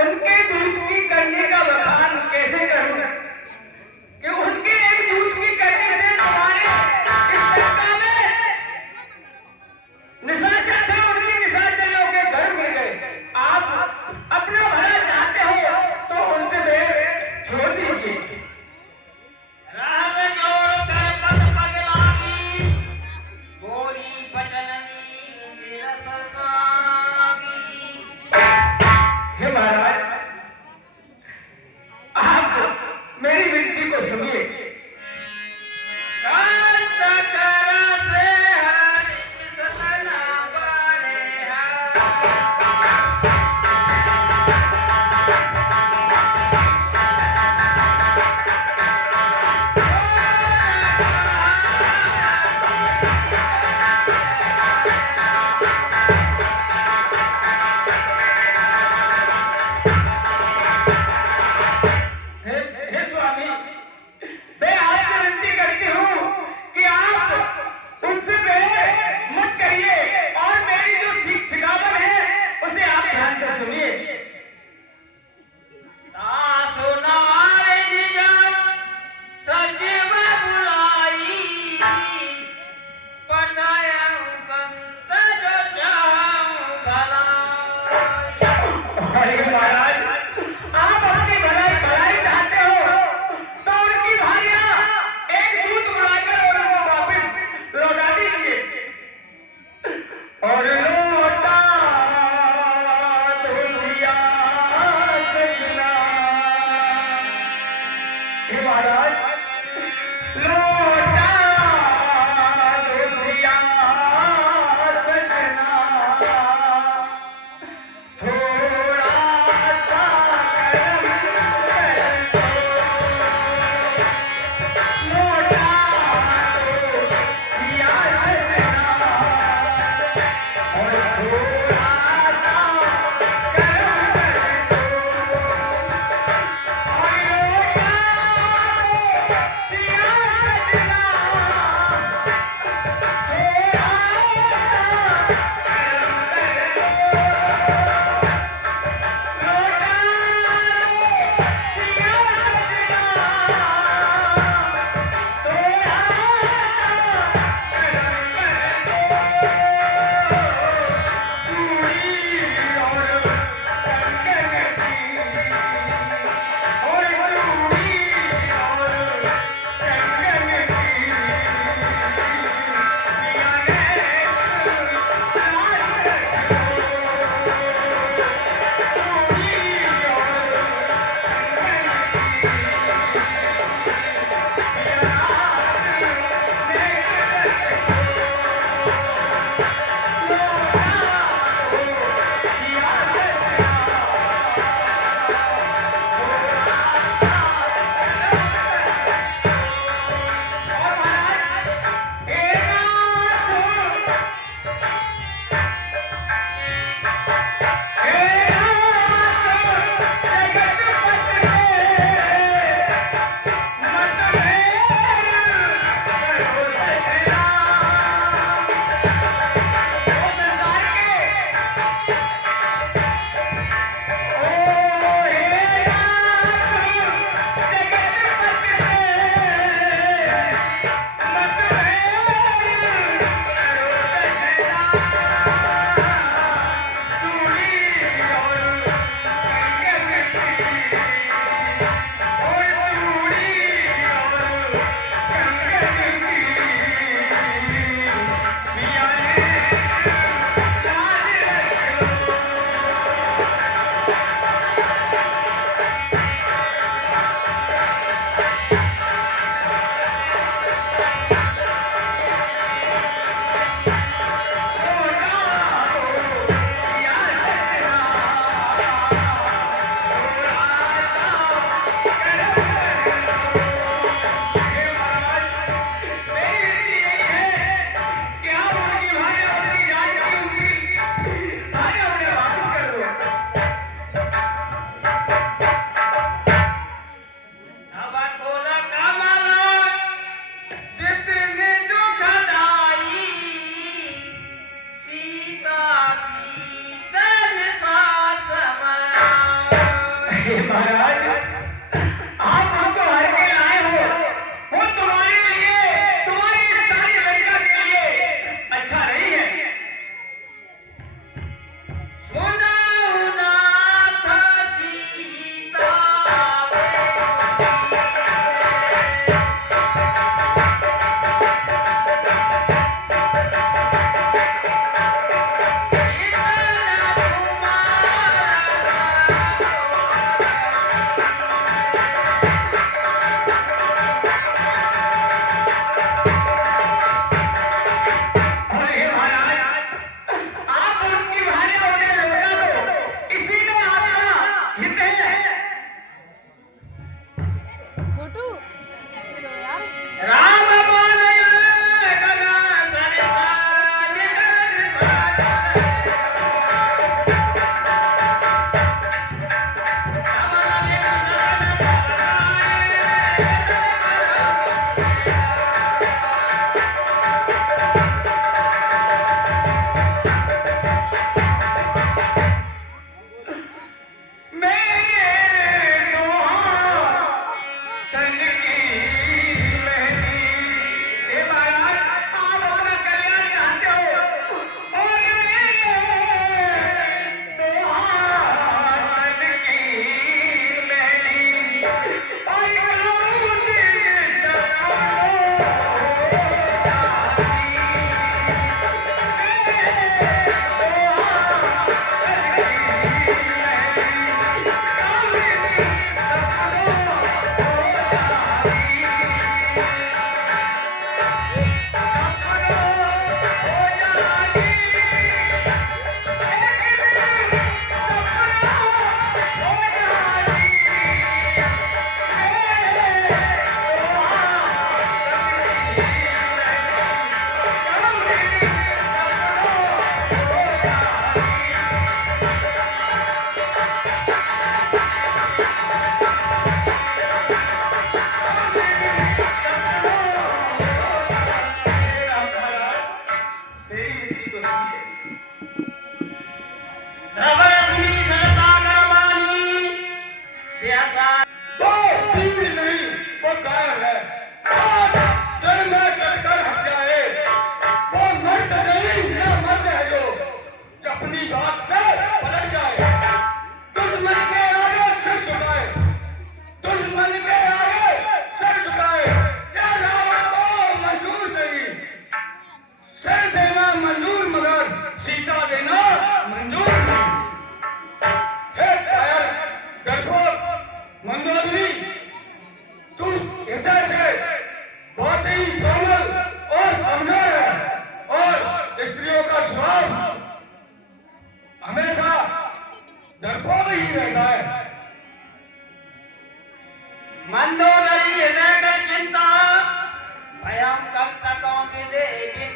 उनके दूध की करने का बखान कैसे करूं कि उनके एक दूध की करने से हमारे निशाचर थे, उनके निशाचरों के घर मिल गए। आप अपना भला चाहते हो तो उनसे देर छोड़ दीजिए। महाराज, आप मेरी विनती को सुनिए।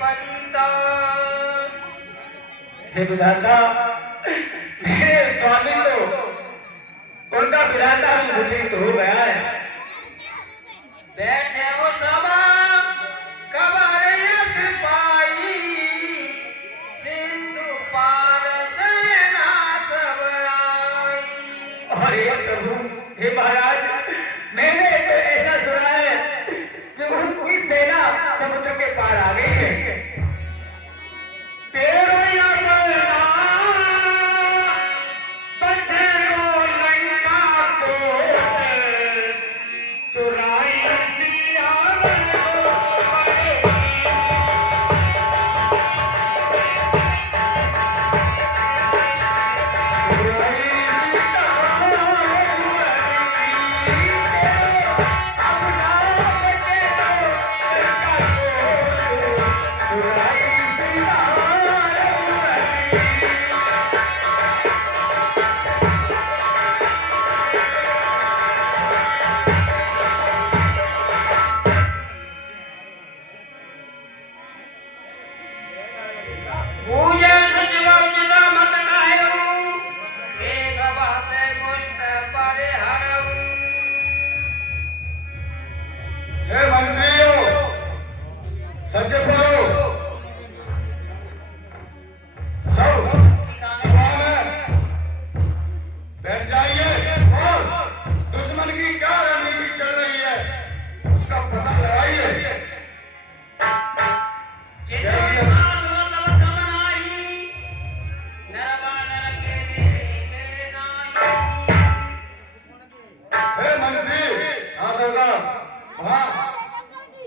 परिता। हे विधाता, मेरे स्वामी तो उनका विधाता भी विपरीत हो गया है। बैठे हो सभा कबर सिपाही, सिंधु पार सेना सब आई। अरे प्रभु, हे महाराज, मैंने तो ऐसा सुना है कि उनकी सेना समुद्र के पार आ गई है। तेरो या मरना, बचे को लंका को, चुराई सिया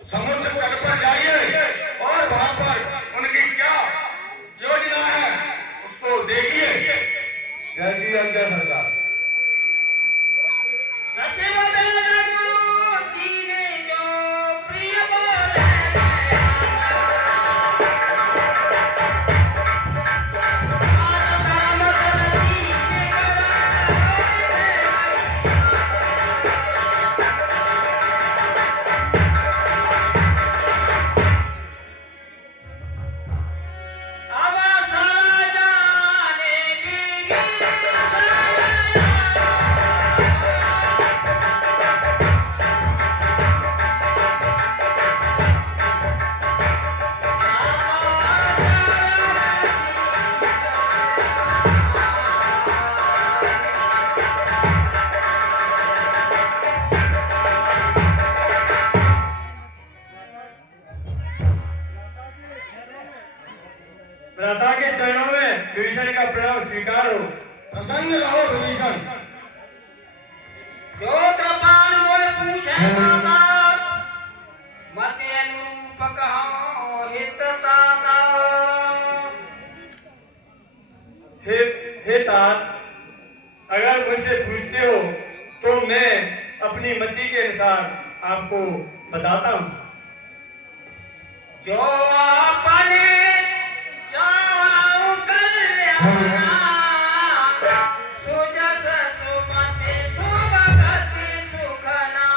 समुद्र तट पर जाइए और वहां पर उनकी क्या योजना है उसको देखिए। कैसी आज्ञा सरकार? सचिव बेलगु दीने जो प्रिय बोले, भ्राता के चरणों में विभीषण का प्रणाम स्वीकार हो। प्रसन्न रहो विभीषण। जो कृपाल मोय पूछे माता, मते अनुरूप कहो हित ताता। हे तात, अगर मुझसे पूछते हो तो मैं अपनी मति के अनुसार आपको बताता हूँ। जो अपने चाहूं कल्याणा, सुजस सुमति सुभगति सुखना।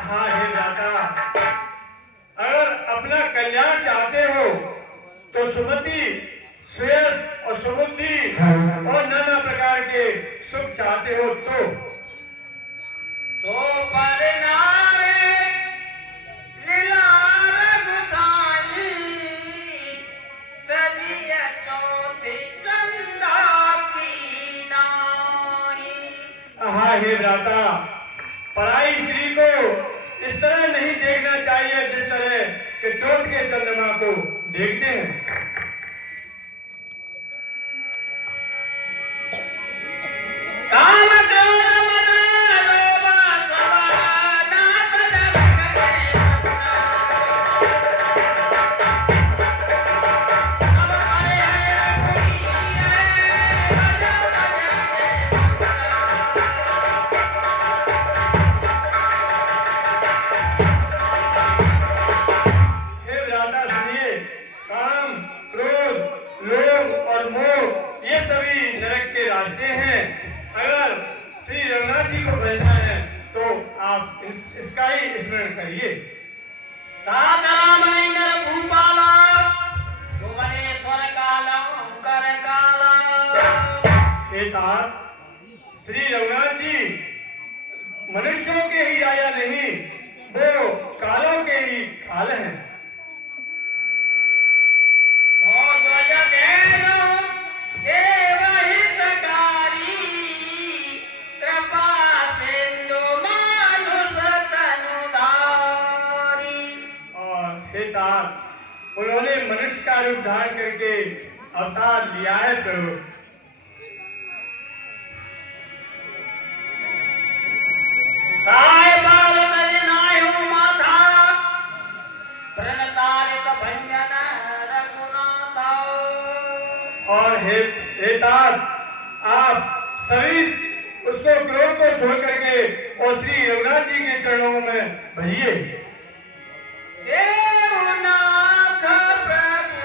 हाँ हे दाता, अगर अपना कल्याण चाहते हो तो सुमति, श्रेयस और सुबुद्धि और नाना प्रकार के सुख चाहते हो तो परिणारे लीला गुसाई, तजिय चौथी चंदा की नाई। हाँ हे भ्राता, पराई स्त्री को इस तरह नहीं देखना चाहिए जिस तरह के चोट के चंद्रमा को देखते हैं। काम क्रोध मद लोभ सब नाट जगते, सब करे रघुवीर भज हे भ्राता सुनिए, काम हे तात उन्होंने मनुष्य का रूप धारण करके अवतार लिया है प्रभु। काय बाल नायु माता प्रणतारित भंजन रघुनाथ। और हे तात आप सभी उसको क्रोध को छोड़ करके और श्री रघुनाथ जी के चरणों में भजिए। देवनाथ प्रभु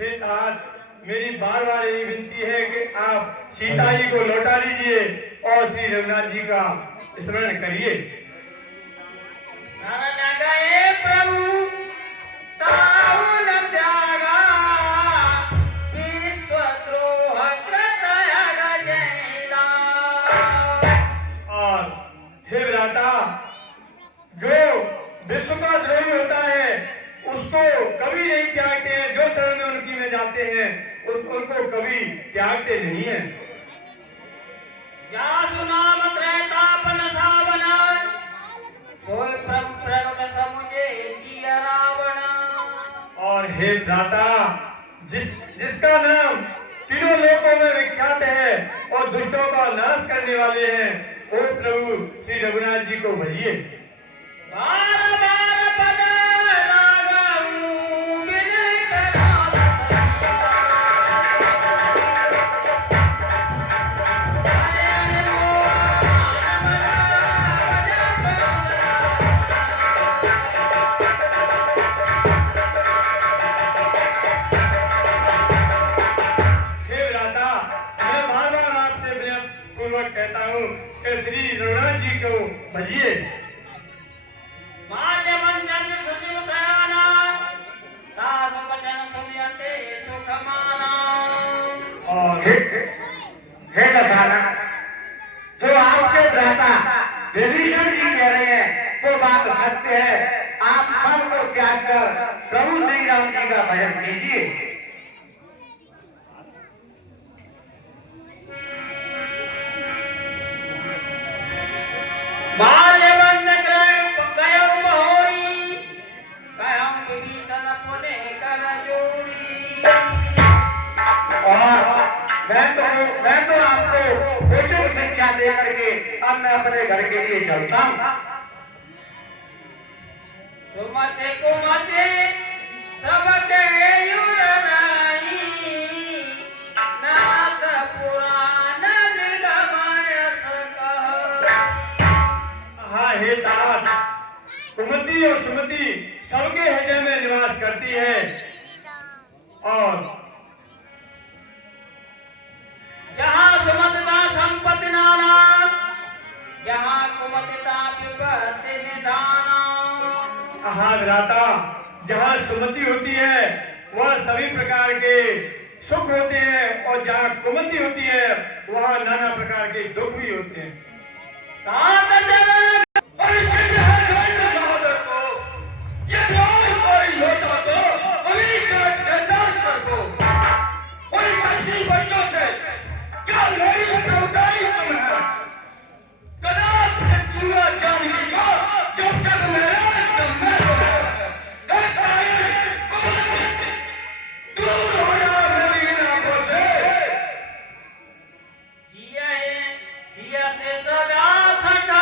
हे तात मेरी बार बार यही विनती है कि आप सीता जी को लौटा लीजिए और श्री रघुनाथ जी का स्मरण करिए। शरण गए प्रभु ताऊ न त्यागा विश्वद्रोह कृत जयला। और हे भ्राता जो विश्व का द्रोही होता है उसको कभी नहीं त्यागते हैं, जो शरण में उनकी में जाते हैं उनको कभी त्यागते नहीं है। जासु नाम त्रैतापन सावना सोय प्रगट समुझे जिय रावण। और हे भ्राता जिसका नाम तीनों लोकों में विख्यात है और दुष्टों का नाश करने वाले हैं वो प्रभु श्री रघुनाथ जी को भजिए। बार बार पद लागू विनय करो हे भ्राता मैं बार बार आपसे विनय पूर्वक कहता हूँ कि श्री रघुनाथ जी को भजिए। माल्यवंदन सचिव सयाना दास वचन सुनियते सुख माना। और हे दशरथ, जो आपके भ्राता विभीषण जी कह रहे हैं वो बात सत्य है। आप सबको त्याग कर प्रभु श्री राम जी का भजन कीजिए। माल्यवंदन गयो बहोरी कहम विभीषण पुने कर जोरी। और मैं तो आपको उचित शिक्षा दे करके अब मैं अपने घर के लिए चलता हूँ। सुमते कुमते सबके युरनाई नाथ पुराण निगमय सकह। हाँ हे तात कुमति और सुमति सबके हृदय में निवास करती है और जहाँ सुमतता संपत्ति नाना जहाँ कुमतिता विपत्ति निधाना। हाँ भ्राता जहाँ सुमति होती है वह सभी प्रकार के सुख होते हैं और जहाँ कुमति होती है वहाँ नाना प्रकार के दुख भी होते हैं। तात जगन जिया से सदा सटा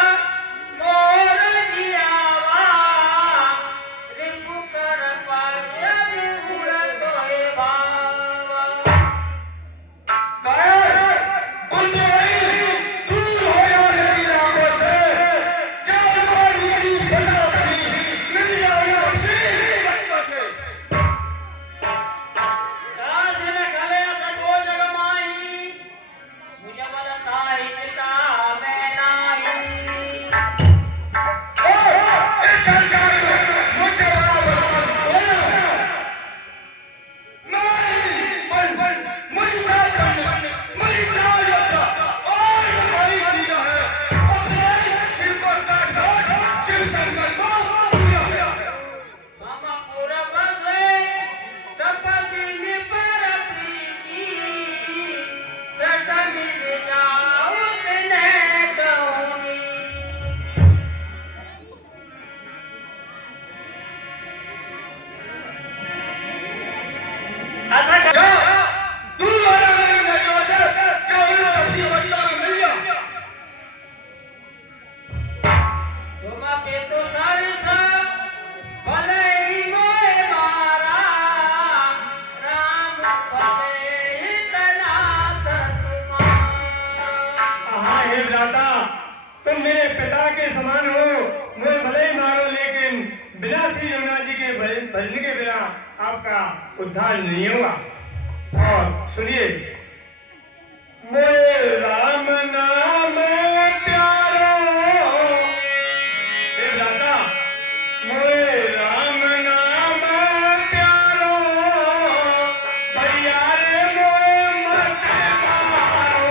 के तो सरस भले ही मोए मारा राम पते हितनाथ तुम्हारा। हाँ हे भ्राता, तुम मेरे पिता के समान हो, मुझे भले ही मारो, लेकिन बिना श्री यमुना जी के भजन के बिना आपका उद्धार नहीं होगा। और सुनिए, मोए राम नाम प्यारो, हे भ्राता, मोए राम नाम प्यारो, भैया रे मोए मत मारो,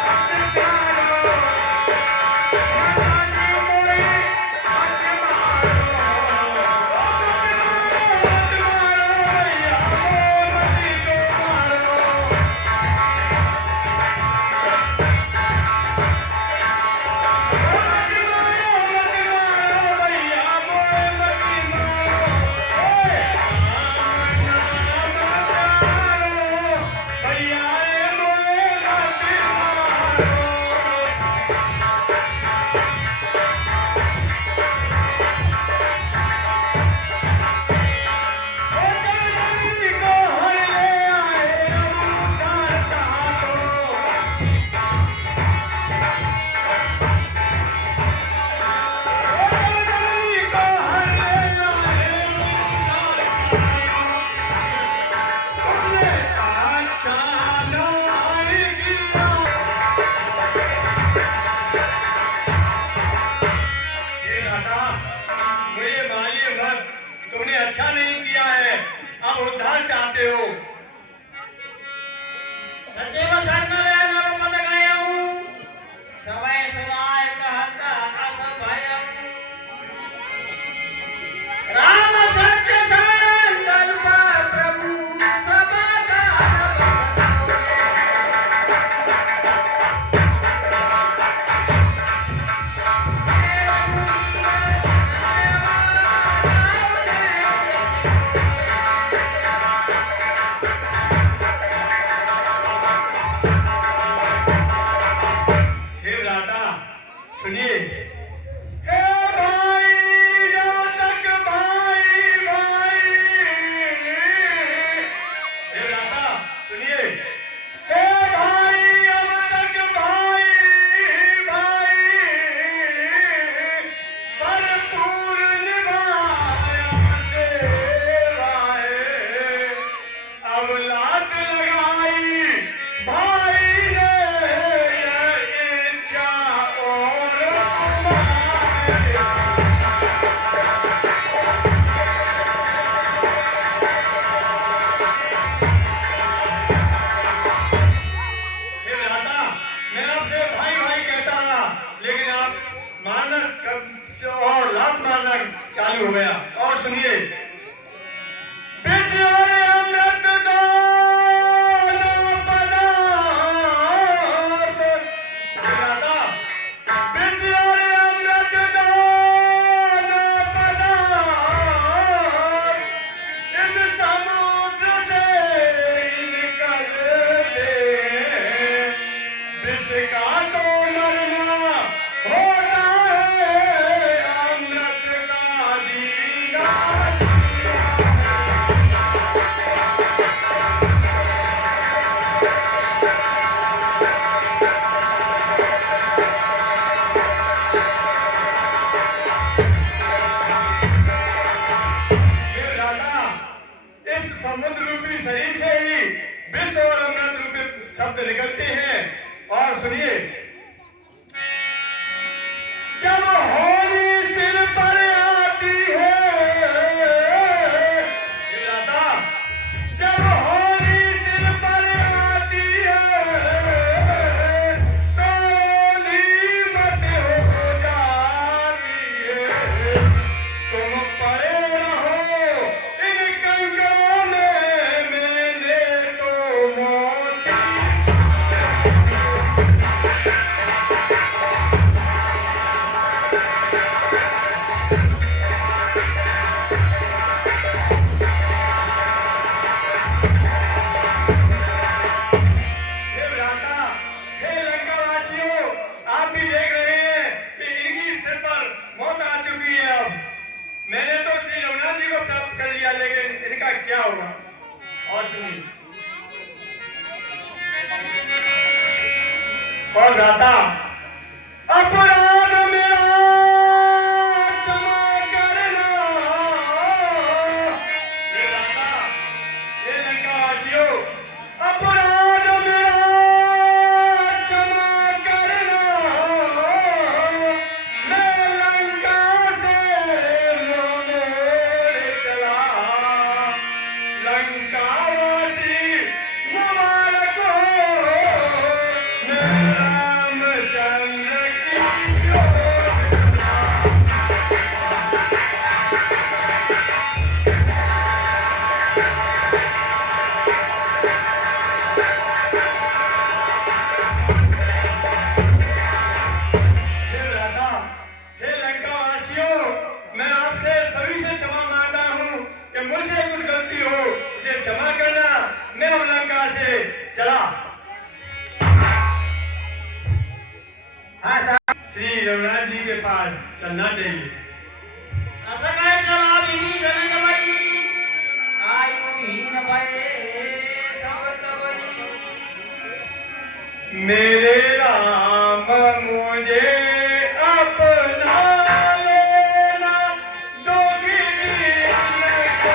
मत प्यारो, महारानी मोए मत मारो, मत मारो, भैया मोए मत मारो। तुमने अच्छा नहीं किया है, आप उद्धार चाहते हो। सचिव संगले नव पद गयऊ सवै सुनाय कहत अस भयऊ। राम सत्य संकल्प प्रभु सब हे भ्राता, सुनिए, हे भाई, जब तक भाई भाई, हे भ्राता, सुनिए, हे भाई, अब तक भाई भाई, भरपूर निभाया सेवाए, अब लात लगाई भाई ने इच्छा और तुम्हारे। हे भ्राता, मैं आपसे भाई भाई कहता रहा, लेकिन आप मारना और लात मारना चालू हो गया। और सुनिए, विष और अमृत दोनों पदार्थ, हे भ्राता, विष और अमृत दोनों पदार्थ इस समुद्र से निकलते हैं। विष का तो मरना होता है, अमृत का जीना हे भ्राता, इस समुद्र रूपी शरीर से ही विष और अमृत रूपी शब्द निकलते हैं। और सुनिए, जब होली सिर पर आती है, हे भ्राता, जब होली सिर पर आती है, तो नीमत हो जाती है। तुम परे रहो इन कंगों में, मैंने तो मोती हुआ और सुनिए और गाता अपराध मेरा क्षमा करना। ये गाता ये लंकावासियों अपराध मेरा क्षमा करना। मैं लंका से मोड़ चला लंकावासी मुबारक हो मैं रामचंद्र की योजना। हे राधा हे लंकावासियों मैं आपसे सभी से क्षमा मांगता हूँ कि मुझसे कुछ गलती हो मुझे क्षमा करना। मैं अब लंका से चला। हाँ साहब, श्री रघुनाथ जी के पास चलना चाहिए। असं काय चला विभीषण जबाई आयु हीन भये सब तबई। मेरे राम मुझे अपना लेना दोगिनी को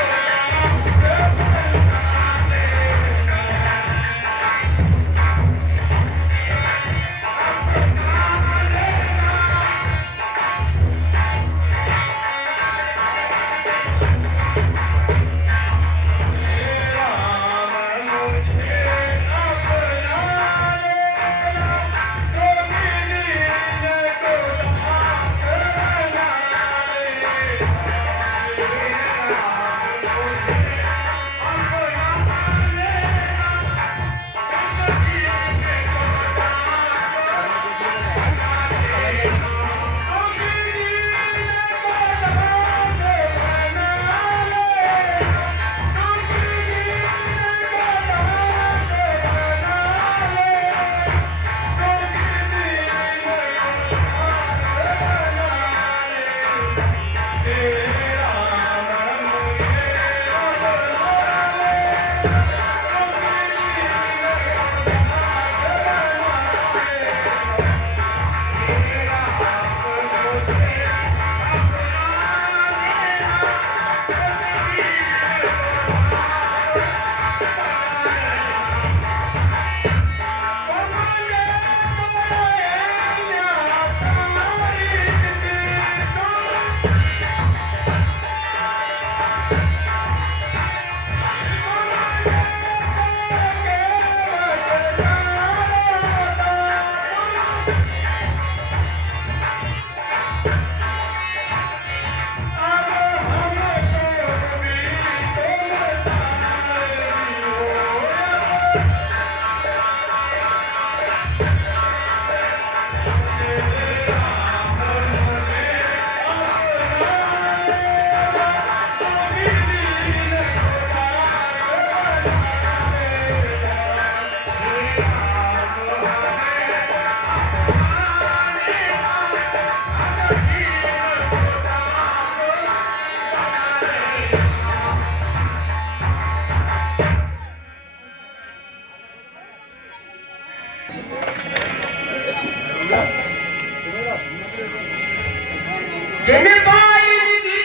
जिन पाइन की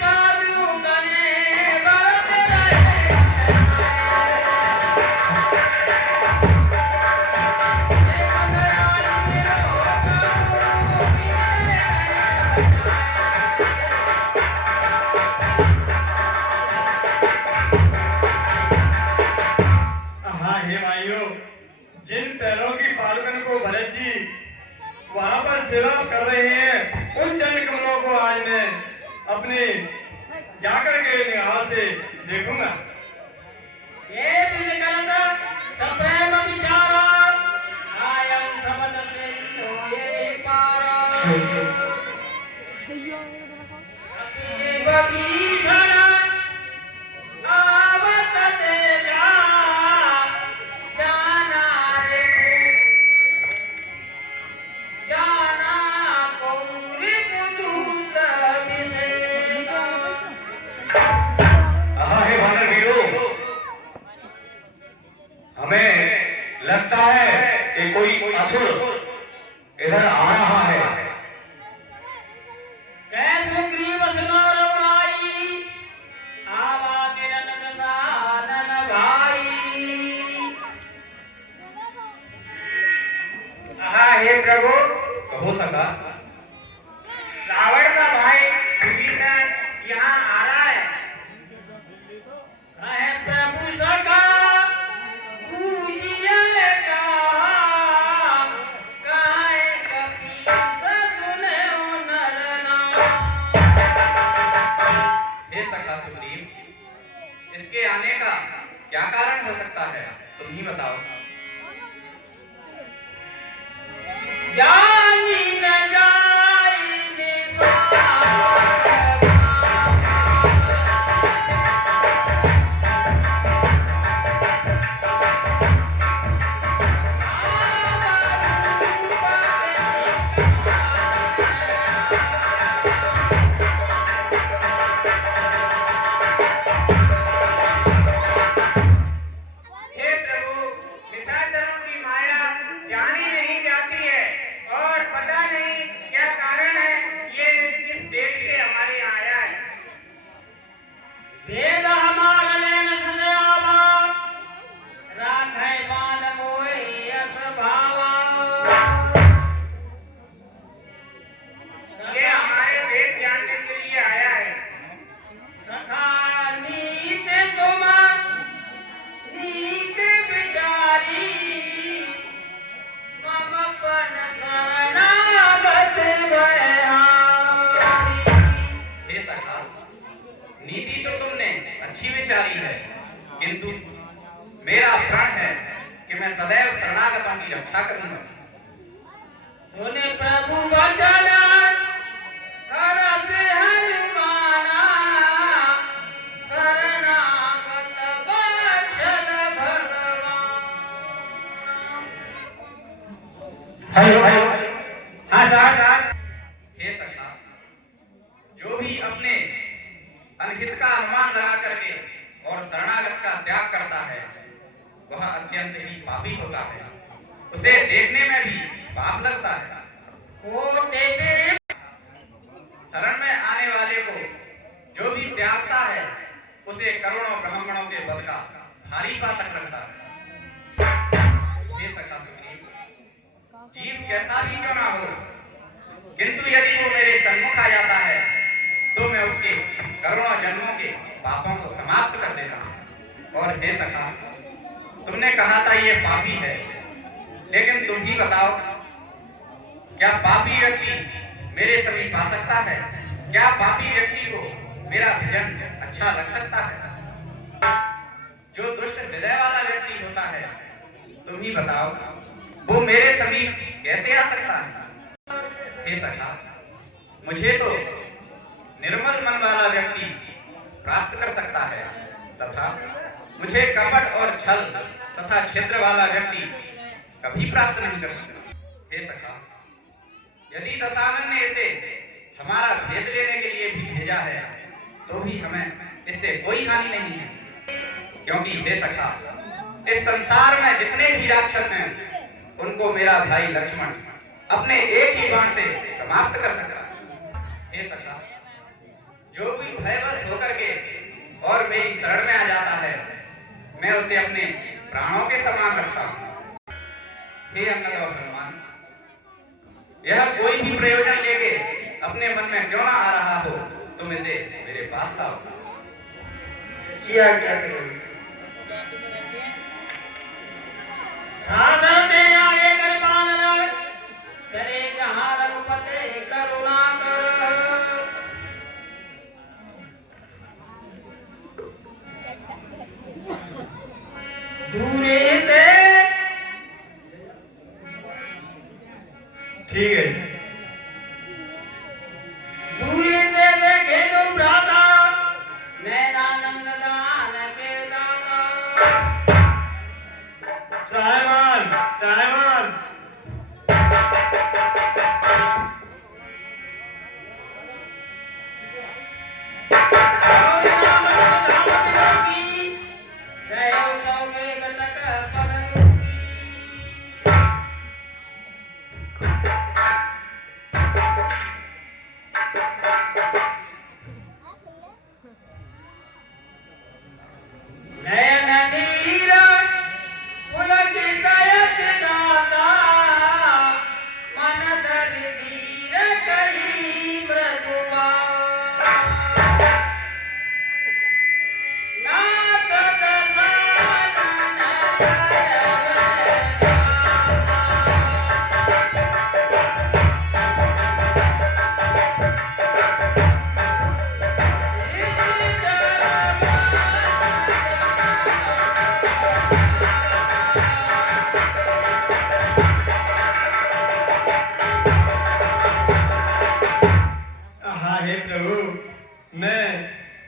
पालू कने बरत रहे ये मंगराई मेरो करू हाँ हे भाइयों जिन पैरों की पालकन को भरत जी वहां पर सेवा कर रहे हैं उन जन कमलों को आज मैं अपने जाकर के निगाह से देखूंगा। ये बिलकलत सप्रेम विचारा आयं सबद से ये पारा अपने बगीचन आवत तेजा जाना रे जाना कौरी पुतूत विषेगा। हाँ हे वानर वीरों, असुर इधर आ रहा है। कैस सुग्रीव सुनो रघुराई, आवा किरण दसानन भाई। हाँ हे प्रभु, कहो सका। रावण का भाई विभीषण यहाँ आ रहा है। कहे प्रभु सखा पूजिए का, कहे कपीस सुने नर नाम। हे सखा सुग्रीव, इसके आने का क्या कारण हो सकता है, तुम ही बताओ। जानी न जाई निसार, हे प्रभु, निशाचरों की माया जानी नहीं जाती है और पता नहीं क्या कारण है ये किस देश से हमारे यहाँ आया है। वेद हमार लेन सुने आवा, राखै बाल मोहे यस भावा। ये हमारे वेद जानने के लिए आया है। सखा नीत तुम नीत विचारी, मम पन शरणागत भयहारी। हे सखा, नीति तो तुमने अच्छी विचारी है, किंतु मेरा प्रण है कि मैं सदैव शरणागतों की रक्षा करूंगा। सुने प्रभु वचन करस हनुमाना, शरणागत वत्सल भगवान। हेलो हाँ साहब। हे सखा, जो भी अपने अनहित का अनुमान लगा करके और शरणागत का त्याग करता है, वह अत्यंत ही पापी होता है। उसे देखने में भी पाप लगता है। कोटे में शरण में आने वाले को जो भी त्यागता है, उसे करोड़ों ब्राह्मणों के बल का भारी पातक लगता है। हे सखा सुग्रीव, जीव कैसा भी क्यों ना हो, किंतु यदि वो मेरे सन्मुख आ जाता है तो मैं उसके करोड़ों जन्मों के पापों को समाप्त कर देता हूं। और हे सखा, तुमने कहा था ये पापी है, लेकिन तुम ही बताओ, क्या पापी व्यक्ति मेरे समीप आ सकता है? क्या पापी व्यक्ति को मेरा भजन अच्छा लग सकता है? जो दुष्ट हृदय वाला व्यक्ति होता है, तुम ही बताओ, वो मेरे समीप कैसे आ सकता है? हे सखा, मुझे तो निर्मल मन वाला व्यक्ति प्राप्त कर सकता है, तथा मुझे कपट और छल तथा छिद्र वाला व्यक्ति कभी प्राप्त नहीं कर सकता। हे सखा, यदि दशानन ने इसे हमारा भेद लेने के लिए भी भेजा है, तो भी हमें इससे कोई हानि नहीं है, क्योंकि हे सखा, इस संसार में जितने भी राक्षस हैं, उनको मेरा भाई लक्ष्मण अपने एक ही बाण से समाप्त कर सकता है। हे सखा, जो भी भयवश होकर के और मेरी शरण में आ जाता है, मैं उसे अपने प्राणों के समान रखता हूँ। हे अंगद और हनुमान, यह कोई भी प्रयोजन लेके अपने मन में क्यों ना आ रहा हो, तुम इसे मेरे पास लाओ। सिया क्या करोगे? साधन में आगे कृपान रख, करे जहाँ रघुपते करुणा कर। दूरे ते ठीक है। दूरे ते देखे तो भ्राता, नैनानंद दान के दाता। त्रायमान, त्रायमान। नयन नीरा पुलकितयत दाता मन धर वीर कही मृदुमा नाथ दसानन हाँ हे प्रभु, मैं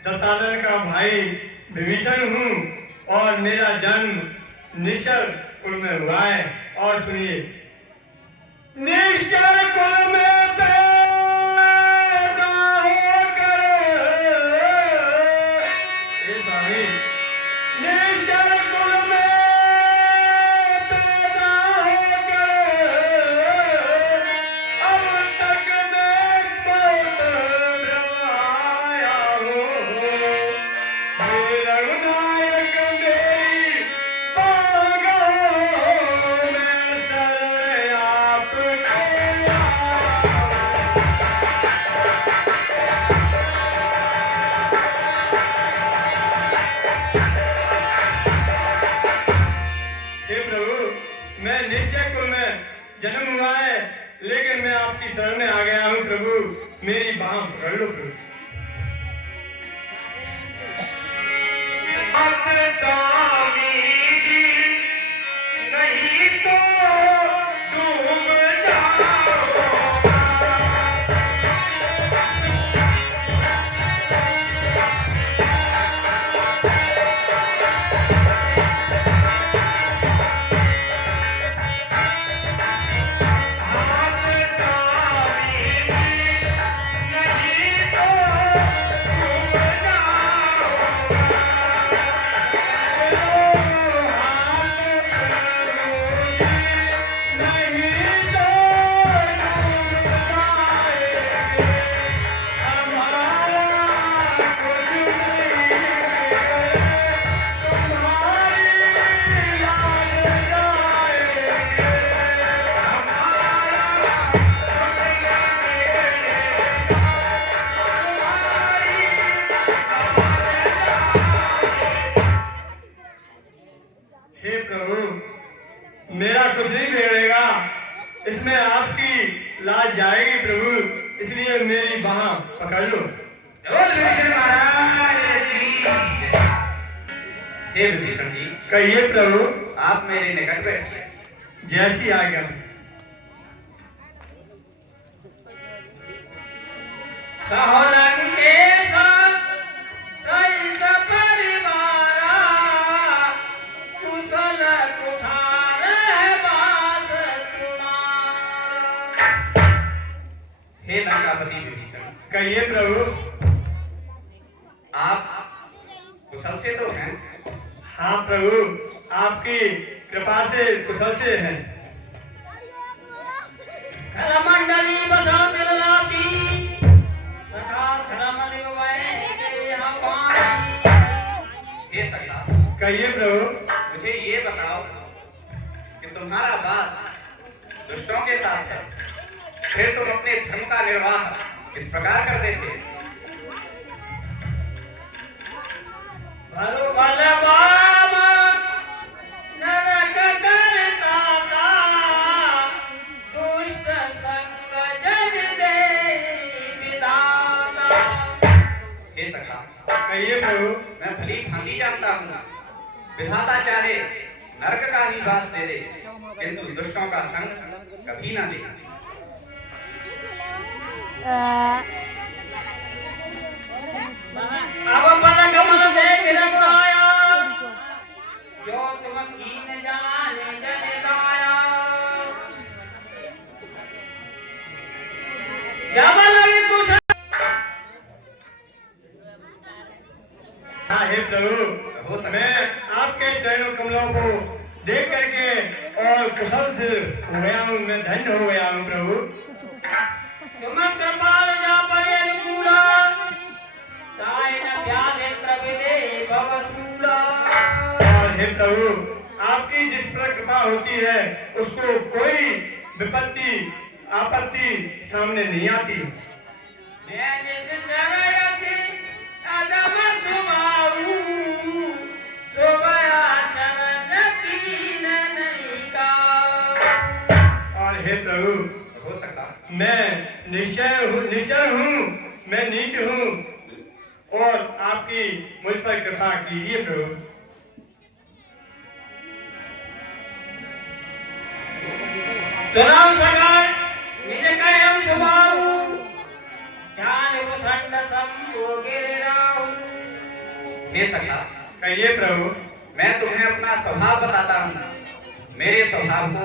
दशानन का भाई विभीषण हूँ और मेरा जन्म निश्चर कुल में हुआ है। और सुनिए, निश्चर कुल में पैदा होकर, हे स्वामी, निश्चर कुल में पैदा होकर अब तक मैं बहुत भ्रमाया हूँ। हे रघुनायक मेरी बागो, मैं शरण आपके आया। हे प्रभु, मैं निश्चय कुल में जन्म हुआ है, लेकिन मैं आपकी शरण में आ गया हूँ प्रभु, मेरी बाह पकड़ लो प्रभु। स्वामी जी, नहीं तो डूब जाओ। हे प्रभु, मेरा कुछ नहीं बिगड़ेगा, इसमें आपकी लाज जाएगी प्रभु, इसलिए मेरी बाह पकड़ लो। बोल विभीषण महाराज की जय। हे विभीषण जी, कहिए प्रभु। आप मेरे निकट बैठिए। जैसी आज्ञा। कहो लंकेश सहित परिवारा कुशल कुठार बास तुम्हारा। हे लंकापति विभीषण, कहिए प्रभु। आप कुशल से तो हैं? हाँ प्रभु, आपकी कृपा से कुशल से हैं। खरमंडली बसो दिललापी सखा खरमलि गए यहाँ पानी। हे सखा, कहिए प्रभु। मुझे ये बताओ कि तुम्हारा वास दुष्टों के साथ है, फिर तुम अपने धर्म का निर्वाह किस प्रकार करते थे? भरु बल बाम नरक करता था, दुष्ट संग जग दे विधाता। हे सखा, कहिए प्रभु। मैं भली भांति जानता हूँ, विधाता चाहे नरक का ही वास दे दे, किंतु दुष्टों का संग कभी ना दे। अब पल कमल देख रघुराया, जो तुम कीन जाने जन गाया। जब लगी कुछ हाँ हे प्रभु, हो सकता मैं आपके चरणों कमलों को देख करके और कुशल से हो गया हूँ, मैं धन्य हो गया हूँ प्रभु। तुम कृपाल जा पर अनुकूला ताय न व्याधि प्रविदे भवसूला। और हे प्रभु, आपकी जिस पर कृपा होती है उसको कोई विपत्ति आपत्ति सामने नहीं आती। मैं जिस तरह थी अदम सुमाऊ सोबया चरण कीन नहीं का। और हे प्रभु, हो सका मैं निश्चय हूँ, मैं नीच हूँ और आपकी मुझ पर कृपा कीजिए प्रभु। सुनाओ सकार निज कायम सुभाऊ जान वो संड संभो गिराऊ। हे सखा, कहिए प्रभु। मैं तुम्हें अपना स्वभाव बताता हूँ। मेरे स्वभाव को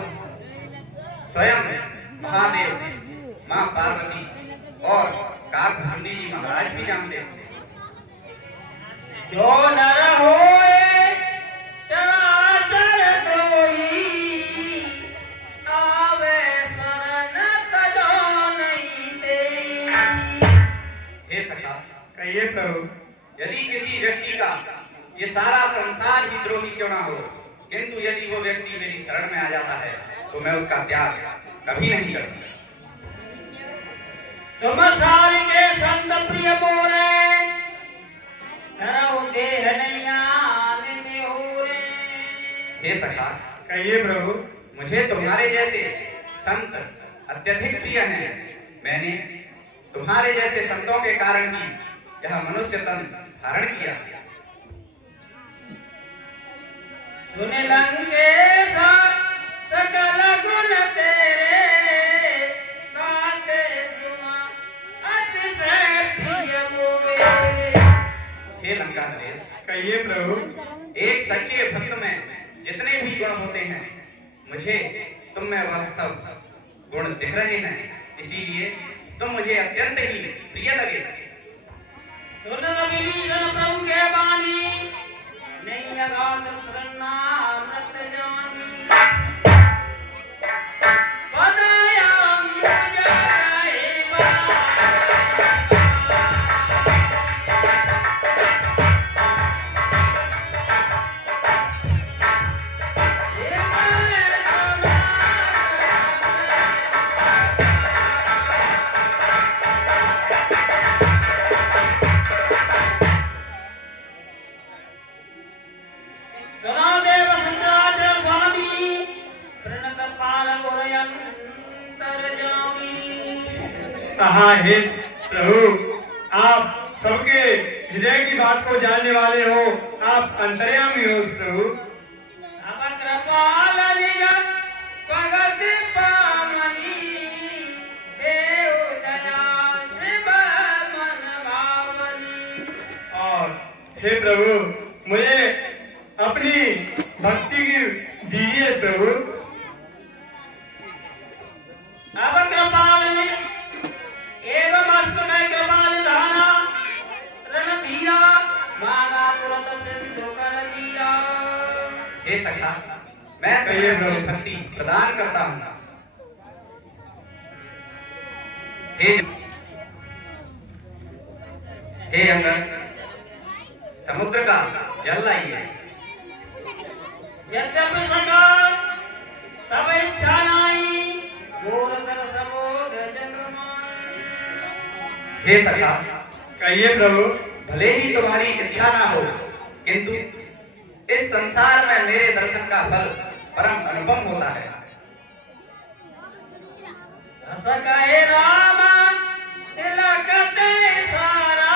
स्वयं महादेव, माँ पार्वती और काकभूषणी जी महाराज भी जानते हैं। जो नर होए चराचर कोई आवे शरण तजो नहीं तेरी। हे सखा, कहिए प्रभु। यदि किसी व्यक्ति का ये सारा संसार ही द्रोही क्यों ना हो, किंतु यदि वो व्यक्ति मेरी शरण में आ जाता है तो मैं उसका त्याग कभी नहीं करती। तुम सारी के संत प्रिय बोले नरहु देह नहीं आने हो रे। हे सखा, कहिए प्रभु। मुझे तुम्हारे जैसे संत अत्यधिक प्रिय हैं। मैंने तुम्हारे जैसे संतों के कारण ही यह मनुष्य तन धारण किया। सुन लंकेशा सकल गुण तेरे काटे तुम अतिशय प्रिय मोए। हे लंका नरेश, कहिए प्रभु। एक सच्चे भक्त में जितने भी गुण होते हैं, मुझे तुम में वह सब गुण दिख रहे हैं, इसीलिए तुम मुझे अत्यंत ही प्रिय लगे। सुन विभीषण प्रभु के बानी नहीं अगाध शरणामृत जानी। पदयाम जय बाबा। गणादेव संतराज स्वामी प्रणत पाल अंतर्यामी। कहा हे प्रभु, आप सबके हृदय की बात को जानने वाले हो, आप अंतर्यामी हो प्रभु। अब कृपाल निजन भगत पामनी देव दया शिव मन भावनी। और हे प्रभु, मुझे अपनी भक्ति की दीजिए प्रभु। अब कृपाल एवं अष्टमय कृपाल धाना रणधीरा माला तुरंत सिंधु कर दिया। हे सखा, मैं तुम्हें अपनी भक्ति प्रदान करता हूँ। हे अंगद, समुद्र का जल लाइए। यद्यपि सका तब इच्छा नाई मोर दर सबोध जगमाई। हे सखा, कहिए प्रभु। भले ही तुम्हारी इच्छा ना हो, किंतु इस संसार में मेरे दर्शन का फल परम अनुपम होता है। रस कहे राम तिलक ते सारा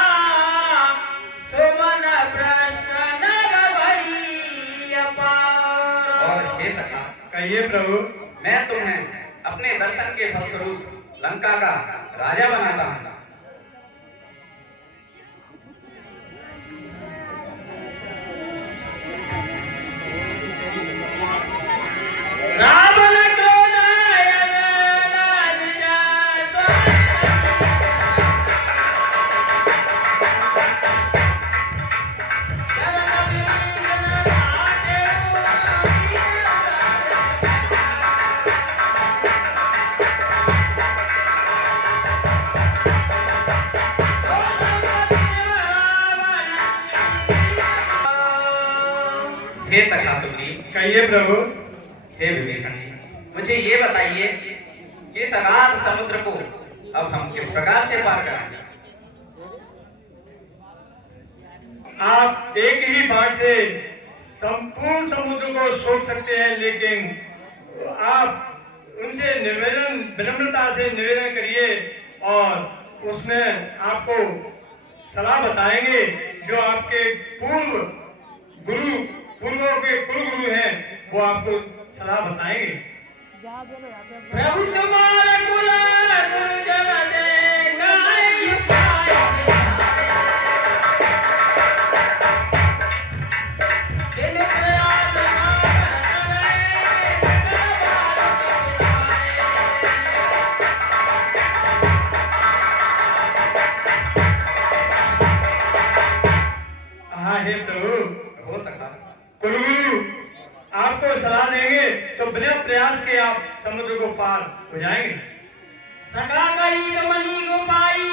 सुमन भ्रष्ट नर भई अपार। और हे सखा, कहिए प्रभु। मैं तुम्हें अपने दर्शन के फलस्वरूप लंका का राजा बनाता हूँ। रावण क्रोध हे सखा सुग्रीव, कहिए प्रभु। हे विभीषण जी, मुझे ये बताइए कि इस अगाध समुद्र को अब हम किस प्रकार से पार करेंगे? आप एक ही बात से संपूर्ण समुद्र को सोच सकते हैं, लेकिन आप उनसे निवेदन, विनम्रता से निवेदन करिए और उसमें आपको सलाह बताएंगे जो आपके पूर्वों के कुल गुरु हैं, वो आपको सलाह बताएंगे। प्रभु तुम्हारा कुल दुर्जन देगा उपाय जिन प्रयास हाँ हे प्रभु, हो सका कुलगुरु आपको सलाह देंगे तो बिना प्रयास के आप समुद्र को पार हो जाएंगे। सकला कही मनी को पाई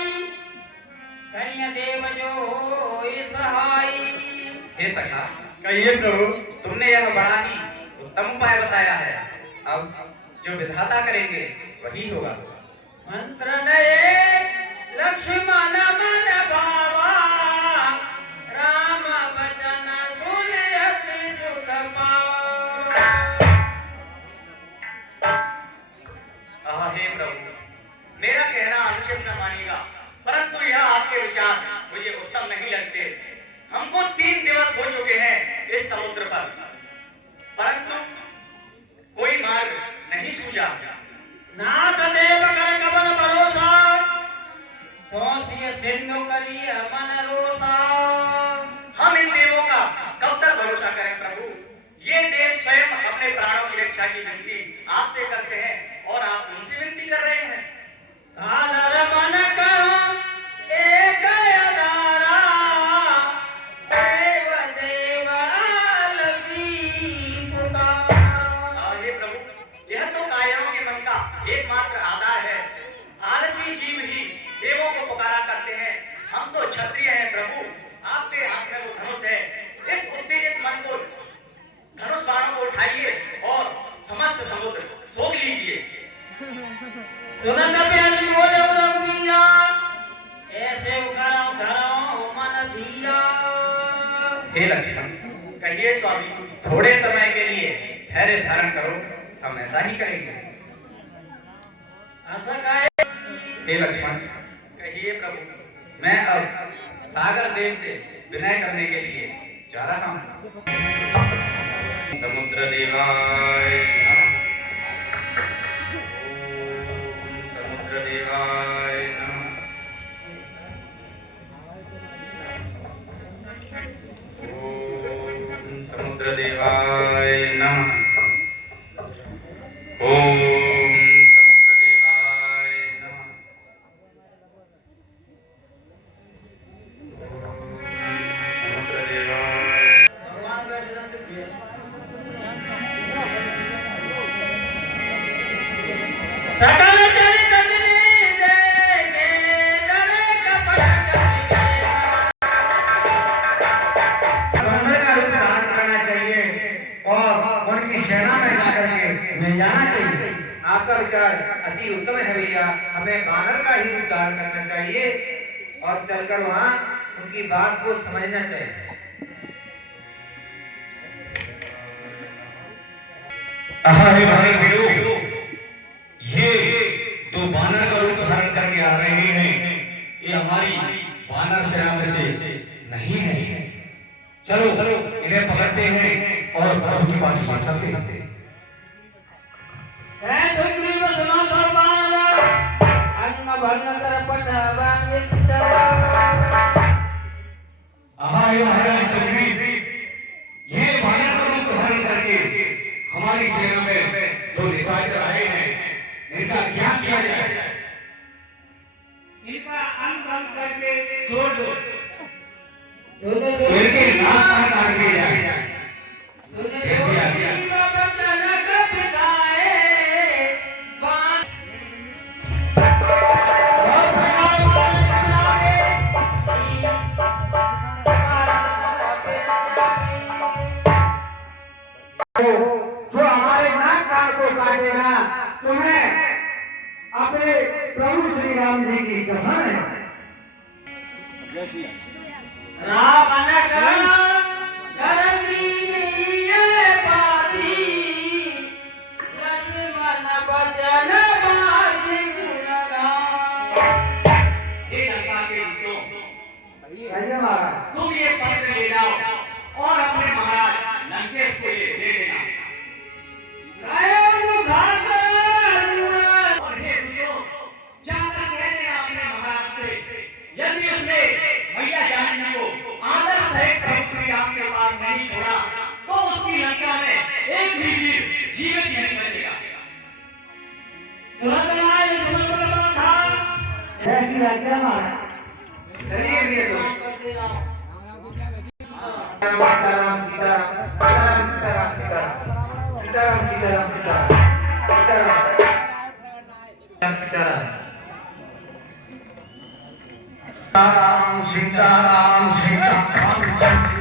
करिया देव जो होय सहाई। हे सखा, कहिए प्रभु। तुमने यह बड़ा ही उत्तम उपाय बताया है। अब जो विधाता करेंगे वही होगा। मंत्र नए लक्ष्मण मन भावा राम वचन सुन अति दुख पावा। हे प्रभु, मेरा कहना अनुचित न मानिएगा, परंतु यह आपके विचार मुझे उत्तम नहीं लगते। हमको 3 दिवस हो चुके हैं इस समुद्र पर, परंतु कोई मार्ग नहीं सूझा। नाथ देव कर कबन भरोसा सोसिय सिंधु करिय मन रोसा। हम इन देवों का कब तक भरोसा करें प्रभु? ये देव स्वयं अपने प्राणों की रक्षा की विनती आपसे करते हैं और आप उनसे विनती कर रहे हैं। आदर मन करो एक अदारा देव देव आलसी पुकारा। हे प्रभु, यह तो कायरों के मन का एकमात्र आधार है। आलसी जीव ही देवों को पुकारा करते हैं। हम तो क्षत्रिय हैं प्रभु, आपके हाथ में वो धनुष है। इस उत्तेजित मन को, धनुष बाणों को उठाइए और समस्त समुद्र सोख लीजिए। सुनन प्यारी बोले रघुवीरा ऐसे करो मन धीरा। हे लक्ष्मण, कहिए स्वामी, थोड़े समय के लिए धैर्य धारण करो, हम ऐसा ही करेंगे। हे लक्ष्मण, कहिए प्रभु, मैं अब सागर देव से विनय करने के लिए जा रहा हूँ। समुद्र देवाय नमः। ओम समुद्र देवाय नमः। ओम समुद्र देवाय नमः। ओम समुद्र देवाय नमः। समुद्र देवाय। सकल चरित दिने देखे डरे कपट बंदर का रूप धारण करना चाहिए और उनकी सेना में जाकर के ले जाना चाहिए। आपका विचार अति उत्तम है भैया। हमें बानर का ही रूप धारण करना चाहिए और चलकर वहाँ उनकी बात को समझना चाहिए। ये तो बानर का रूप धारण करके आ रहे हैं, ये हमारी बानर सेना में से नहीं है। चलो इन्हें पकड़ते हैं और प्रभु के पास पहुंचाते हैं। सुग्रीव सुनो सर्वानव अंग भंग कर पट वांगे सिद्धर। हे महाराज सुग्रीव, ये बानर का रूप धारण करके हमारी सेना में जो निशाचर आए हैं, इनका क्या किया जाए? इनका अंग भंग करके छोड़ दो। इनके नाक काट दिए जाए। कैसे आ गया? जो हमारे नाक कान को काटेगा, तुम्हें अपने प्रभु श्री राम जी की कसम है। रावण करनीय पाती लक्ष्मण बचन बाजी गुणगान। हे लंका के दूतों, कहिए महाराज। तुम ये पत्र ले जाओ और अपने महाराज लंकेश को ये दे देना। और हे दूतों, जाकर कह देना अपने महाराज से, यदि उसने मैया जानकी को आदर सहित प्रभु श्री राम के पास नहीं छोड़ा तो उसकी लंका में एक भी वीर जीवित नहीं बचेगा। ऐसी आज्ञा महाराज। चलिए ये तो सीताराम सीताराम सीताराम सीताराम सीताराम सीताराम सीताराम सीताराम सीताराम सीताराम सीताराम सीताराम।